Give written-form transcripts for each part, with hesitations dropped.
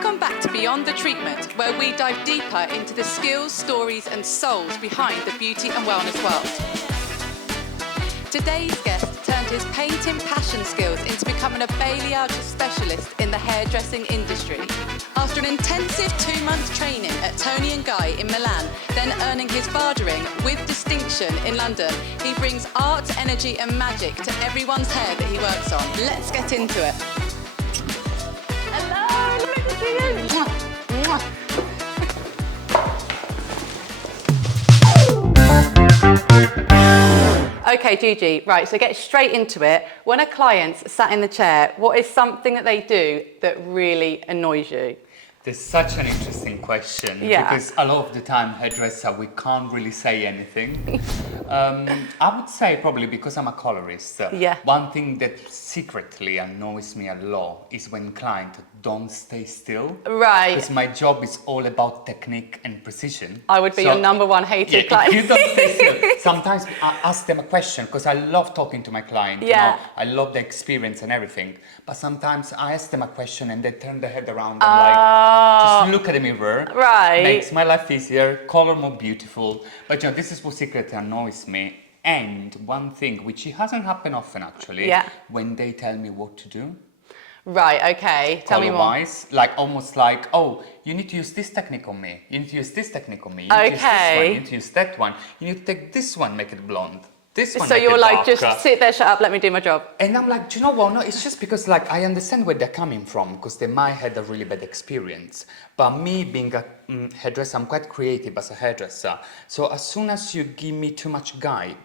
Welcome back to Beyond the Treatment, where we dive deeper into the skills, stories and souls behind the beauty and wellness world. Today's guest turned his painting passion skills into becoming a balayage specialist in the hairdressing industry. After an intensive 2-month training at Tony & Guy in Milan, then earning his bardering with distinction in London, he brings art, energy and magic to everyone's hair that he works on. Let's get into it. Hello, lovely to see you. Mwah, mwah. Okay, Gigi, right, so get straight into it. When a client's sat in the chair, what is something that they do that really annoys you? There's such an interesting question because a lot of the time hairdresser we can't really say anything. I would say probably because I'm a colorist. One thing that secretly annoys me a lot is when clients don't stay still. Right. Because my job is all about technique and precision. I would be your number one hated client. If you don't stay still. Sometimes I ask them a question because I love talking to my client. You know, I love the experience and everything. But sometimes I ask them a question and they turn their head around and just look at the mirror. Right. Makes my life easier, color more beautiful. But you know, this is what secretly annoys me. And one thing, which it hasn't happened often actually, when they tell me what to do. Right, okay. Tell me more. Like almost like, oh, you need to use this technique on me. You need to use this technique on me. You need to use this one. You need to use that one. You need to take this one, make it blonde. This one, so you're like, just sit there, shut up, let me do my job. And I'm like, do you know what? No, it's just because like I understand where they're coming from because they might have had a really bad experience. But me being a hairdresser, I'm quite creative as a hairdresser. So as soon as you give me too much guide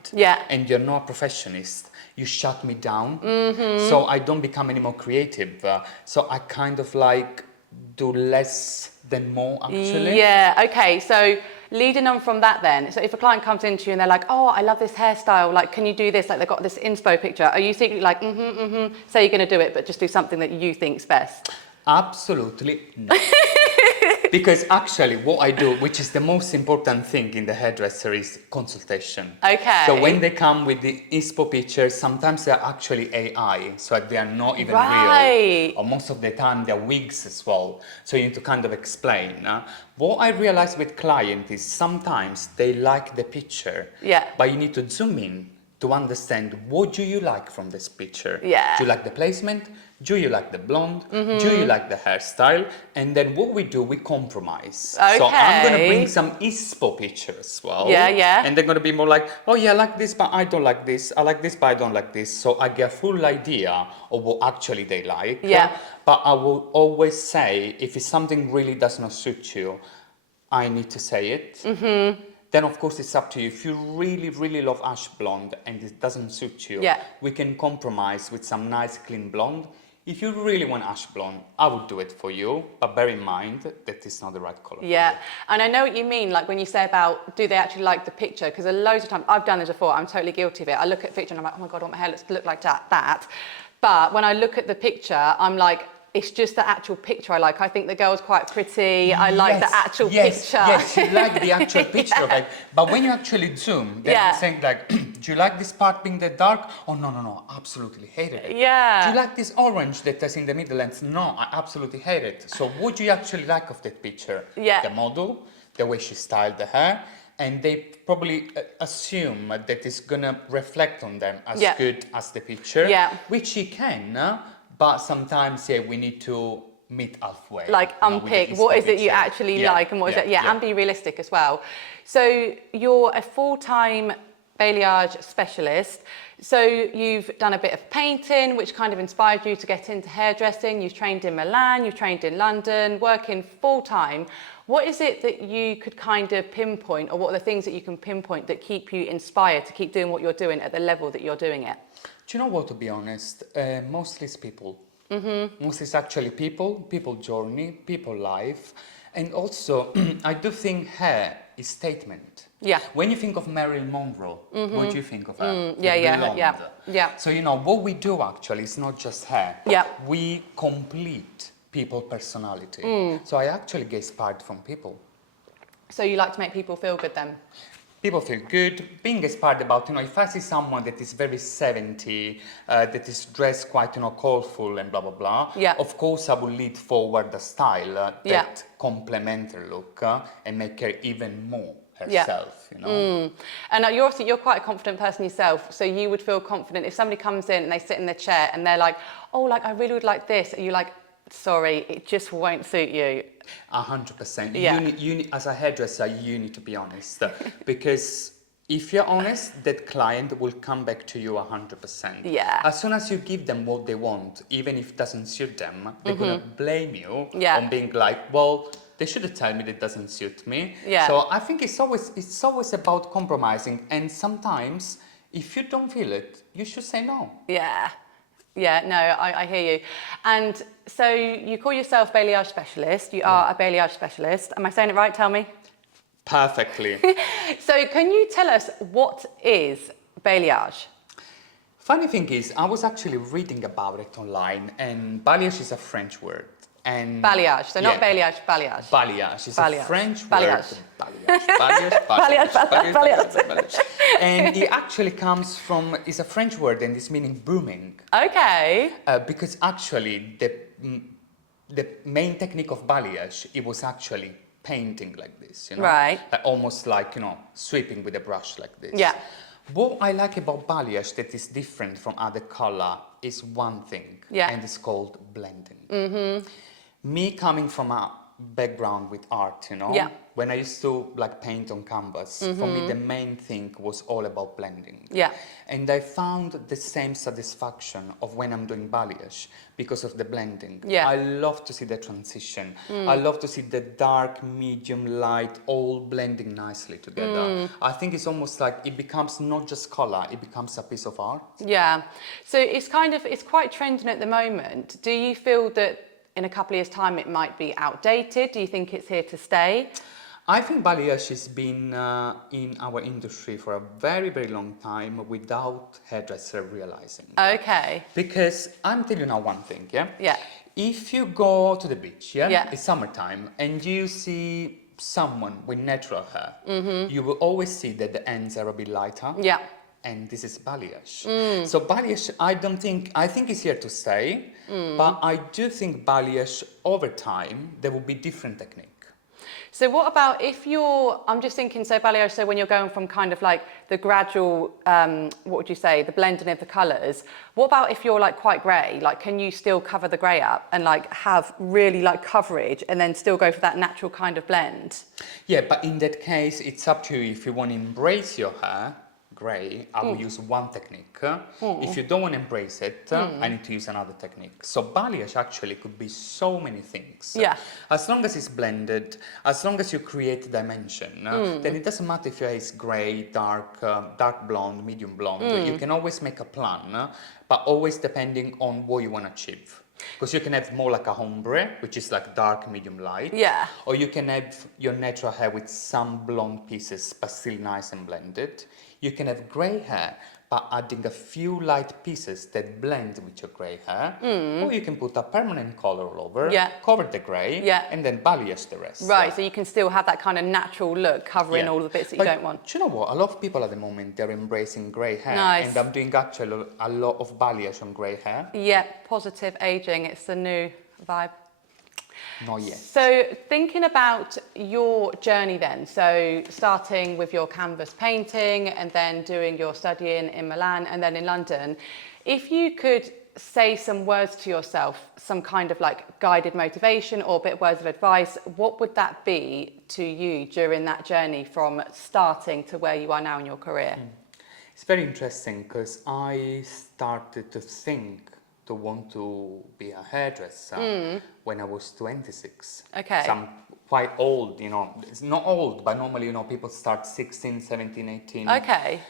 and you're not a professionist, you shut me down. So I don't become any more creative. So I kind of like do less than more actually. Yeah, okay. So leading on from that then, so if a client comes into you and they're like, oh, I love this hairstyle, like, can you do this? Like they've got this inspo picture. Are you secretly like, say you're going to do it, but just do something that you think's best? Absolutely not. Because actually what I do, which is the most important thing in the hairdresser, is consultation. Okay. So when they come with the inspo pictures, sometimes they're actually AI, so they are not even real. Or most of the time they're wigs as well. So you need to kind of explain. What I realize with clients is sometimes they like the picture, but you need to zoom in to understand what do you like from this picture. Do you like the placement? Do you like the blonde? Do you like the hairstyle? And then what we do, we compromise. Okay. So I'm going to bring some inspo pictures as well. And they're going to be more like, oh yeah, I like this, but I don't like this. I like this, but I don't like this. So I get a full idea of what actually they like. But I will always say, if it's something really does not suit you, I need to say it. Then of course it's up to you. If you really, really love ash blonde and it doesn't suit you, we can compromise with some nice clean blonde. If you really want ash blonde, I would do it for you, but bear in mind that it's not the right color. Yeah, and I know what you mean, like when you say about, do they actually like the picture? Because loads of times, I've done this before, I'm totally guilty of it. I look at a picture and I'm like, oh my God, I want my hair to look like that. But when I look at the picture, I'm like, it's just the actual picture I like. I think the girl's quite pretty. I like the actual picture. Yes, you like the actual picture of it. But when you actually zoom, they're saying like, do you like this part being that dark? Oh, no, I absolutely hated it. Do you like this orange that is in the middle? And no, I absolutely hate it. So what do you actually like of that picture? The model, the way she styled the hair, and they probably assume that it's gonna reflect on them as good as the picture, which it can. But sometimes, we need to meet halfway. Like unpick, what is it you actually like and what is it? And be realistic as well. So you're a full-time balayage specialist. So you've done a bit of painting, which kind of inspired you to get into hairdressing. You've trained in Milan, you've trained in London, working full-time. What is it that you could kind of pinpoint, or what are the things that you can pinpoint that keep you inspired to keep doing what you're doing at the level that you're doing it? Do you know what, to be honest? Mostly it's people. Mostly it's actually people journey, people life. And also, I do think hair is statement. When you think of Marilyn Monroe, what do you think of her? So, you know, what we do actually is not just hair. We complete people's personality. So I actually get inspired from people. So you like to make people feel good then? People feel good, being inspired about, if I see someone that is very 70, that is dressed quite, colorful and blah, blah, blah, of course I will lead forward the style that complement her look and make her even more herself, And you're quite a confident person yourself, so you would feel confident if somebody comes in and they sit in their chair and they're like, oh, like I really would like this, and you're like, sorry, it just won't suit you. 100%. You need, as a hairdresser, you need to be honest, because if you're honest, that client will come back to you 100%. Yeah. As soon as you give them what they want, even if it doesn't suit them, they're gonna blame you on being like, well, they should have told me that doesn't suit me. Yeah. So I think it's always about compromising, and sometimes if you don't feel it, you should say no. Yeah. Yeah, no, I hear you. And so you call yourself balayage specialist. You are a balayage specialist. Am I saying it right? Tell me. Perfectly. So can you tell us what is balayage? Funny thing is, I was actually reading about it online, and balayage is a French word. And balayage, so not balayage, balayage. Balayage is a French balayage. Word. Balayage. And it actually comes from, it's a French word and it's meaning brooming. Okay. Because actually the main technique of balayage, it was actually painting like this, Right. Almost like, sweeping with a brush like this. Yeah. What I like about balayage that is different from other color is one thing, and it's called blending. Me coming from a background with art, when I used to paint on canvas, for me the main thing was all about blending. Yeah. And I found the same satisfaction of when I'm doing balayage because of the blending. Yeah. I love to see the transition. I love to see the dark, medium, light all blending nicely together. I think it's almost like it becomes not just color, it becomes a piece of art. Yeah. So it's quite trending at the moment. Do you feel that in a couple of years' time it might be outdated? Do you think it's here to stay? I think balayage has been in our industry for a very, very long time without hairdresser realizing. Okay. Because I'm telling you now one thing, Yeah. If you go to the beach, it's summertime, and you see someone with natural hair, you will always see that the ends are a bit lighter. Yeah. And this is balayage. So balayage, I think it's here to stay, but I do think balayage over time, there will be different technique. So what about if I'm just thinking, so balayage, so when you're going from kind of like the gradual, what would you say, the blending of the colours, what about if you're quite grey? Can you still cover the grey up and have really coverage and then still go for that natural kind of blend? Yeah, but in that case, it's up to you if you want to embrace your hair. Grey, I will use one technique. If you don't want to embrace it, I need to use another technique. So balayage actually could be so many things. Yeah. As long as it's blended, as long as you create dimension, then it doesn't matter if your hair is grey, dark, dark blonde, medium blonde. You can always make a plan, but always depending on what you want to achieve. Because you can have more like a ombre, which is dark, medium, light. Yeah. Or you can have your natural hair with some blonde pieces, but still nice and blended. You can have grey hair, but adding a few light pieces that blend with your grey hair. Or you can put a permanent color all over, cover the grey, and then balayage the rest. Right, so you can still have that kind of natural look, covering all the bits that you don't want. Do you know what? A lot of people at the moment, they're embracing grey hair. Nice. And I'm doing actually a lot of balayage on grey hair. Yeah, positive aging, it's the new vibe. Not yet. So thinking about your journey then, so starting with your canvas painting and then doing your studying in Milan and then in London, if you could say some words to yourself, some kind of guided motivation or bit of words of advice, what would that be to you during that journey from starting to where you are now in your career? It's very interesting because I started to think to want to be a hairdresser when I was 26. Okay. So I'm quite old, It's not old, but normally, people start 16, 17, 18. Okay.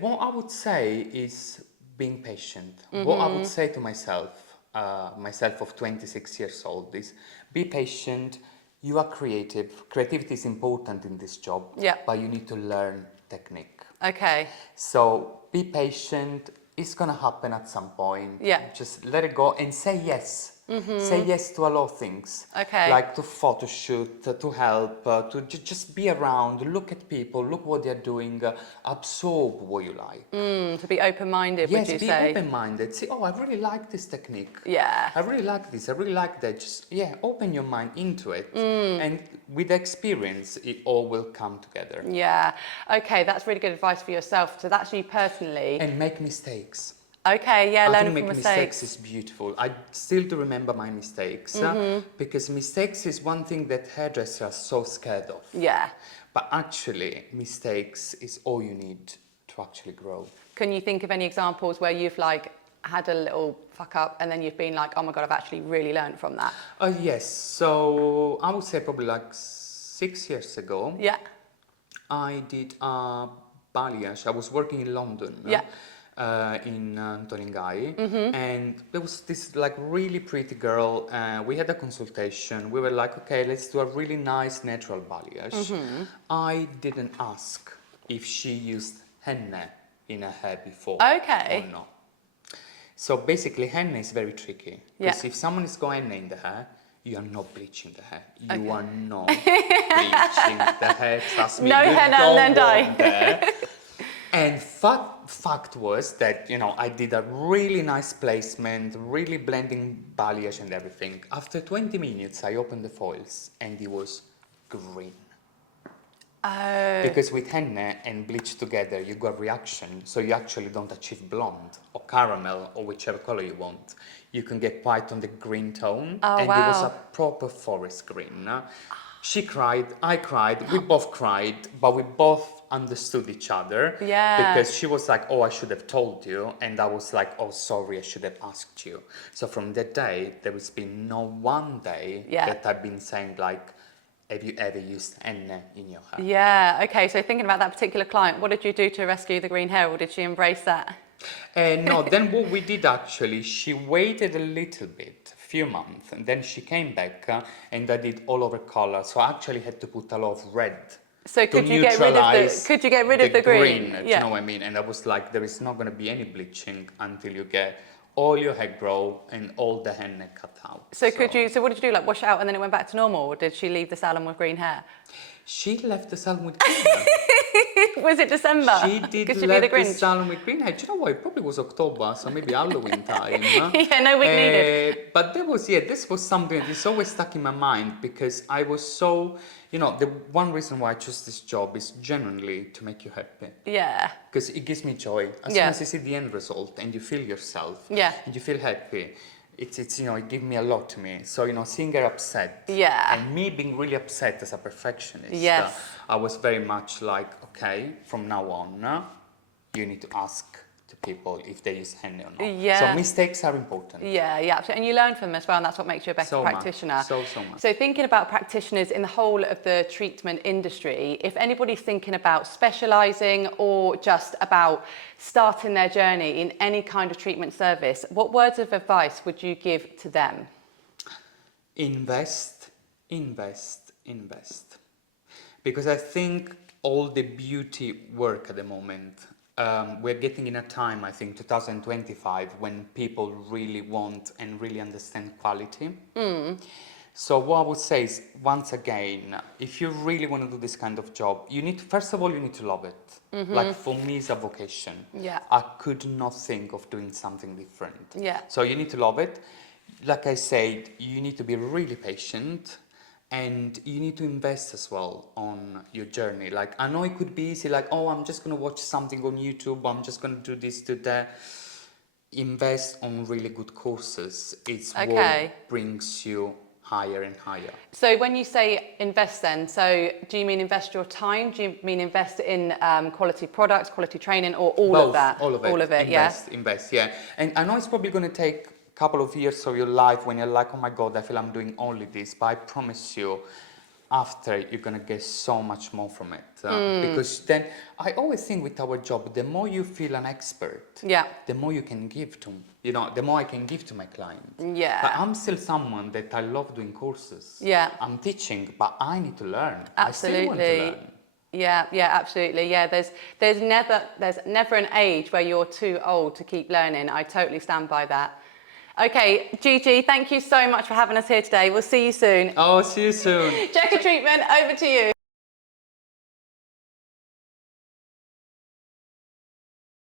What I would say is being patient. What I would say to myself of 26 years old is be patient. You are creative. Creativity is important in this job, but you need to learn technique. Okay. So be patient. It's going to happen at some point. Yeah. Just let it go and say yes. Say yes to a lot of things. Okay. Like to photo shoot, to help, to just be around, look at people, look what they're doing, absorb what you like. To be open-minded, would you say? Yes, be open-minded. Say, oh, I really like this technique. Yeah. I really like this. I really like that. Just, open your mind into it. And with experience, it all will come together. Yeah. Okay, that's really good advice for yourself. So that's you personally. And make mistakes. Okay, yeah, learn from mistakes is beautiful. I still do remember my mistakes because mistakes is one thing that hairdressers are so scared of. Yeah. But actually, mistakes is all you need to actually grow. Can you think of any examples where you've like had a little fuck up and then you've been like, oh my God, I've actually really learned from that? Yes. So I would say probably like 6 years ago. Yeah. I did a balayage. I was working in London. Yeah. In Toringai, and there was this like really pretty girl. We had a consultation. We were like, okay, let's do a really nice natural balayage. I didn't ask if she used henna in her hair before. Okay. Or not. So basically, henna is very tricky because if someone is got henna in the hair, you are not bleaching the hair. You are not bleaching the hair. Trust me. No henna and then dye. And fact was that, I did a really nice placement, really blending balayage and everything. After 20 minutes, I opened the foils and it was green. Oh. Because with henna and bleach together, you got reaction. So you actually don't achieve blonde or caramel or whichever color you want. You can get quite on the green tone. Oh, and wow. it was a proper forest green. She cried, I cried, we both cried, but we both understood each other. Yeah. Because she was like, oh, I should have told you. And I was like, oh, sorry, I should have asked you. So from that day, there has been no one day that I've been saying like, have you ever used henna in your hair? Yeah, okay, so thinking about that particular client, what did you do to rescue the green hair, or did she embrace that? No, then what we did actually, she waited a little bit, a few months, and then she came back and I did all over color. So I actually had to put a lot of red. So could you get rid of the green? Do you know what I mean? And I was like, there is not going to be any bleaching until you get all your hair grow and all the henna cut out. So what did you do? Like wash it out and then it went back to normal, or did she leave the salon with green hair? She left the salon with green hair. Was it December? She did leave the salon with green hair. Do you know what? It probably was October, so maybe Halloween time. Yeah, no wig needed. But this was something that is always stuck in my mind because I was so, the one reason why I chose this job is genuinely to make you happy. Yeah. Because it gives me joy. As soon as you see the end result and you feel yourself and you feel happy, it gives me a lot to me. So, seeing her upset and me being really upset as a perfectionist, I was very much like, okay, from now on, you need to ask to people if they use henna or not. Yeah. So mistakes are important. Yeah, absolutely. And you learn from them as well, and that's what makes you a better practitioner. So much. So thinking about practitioners in the whole of the treatment industry, if anybody's thinking about specialising or just about starting their journey in any kind of treatment service, what words of advice would you give to them? Invest, invest, invest. Because I think all the beauty work at the moment, we're getting in a time, I think, 2025, when people really want and really understand quality. So what I would say is, once again, if you really want to do this kind of job, first of all, you need to love it. Like for me, it's a vocation. Yeah. I could not think of doing something different. Yeah. So you need to love it. Like I said, you need to be really patient. And you need to invest as well on your journey. Like, I know it could be easy, like, oh, I'm just going to watch something on YouTube, I'm just going to do this, do that. Invest on really good courses. It's what brings you higher and higher. So when you say invest then, so do you mean invest your time? Do you mean invest in quality products, quality training, or all of that? All of it. All of it, invest, yeah. And I know it's probably going to take couple of years of your life when you're like, oh my God, I feel I'm doing only this. But I promise you, after you're going to get so much more from it. Because then, I always think with our job, the more you feel an expert, the more you can give to, the more I can give to my client. Yeah. But I'm still someone that I love doing courses. Yeah. I'm teaching, but I need to learn. Absolutely. I still want to learn. Yeah, absolutely. Yeah, there's never an age where you're too old to keep learning. I totally stand by that. Okay, Gigi, thank you so much for having us here today. We'll see you soon. Oh, see you soon. Checker treatment, over to you.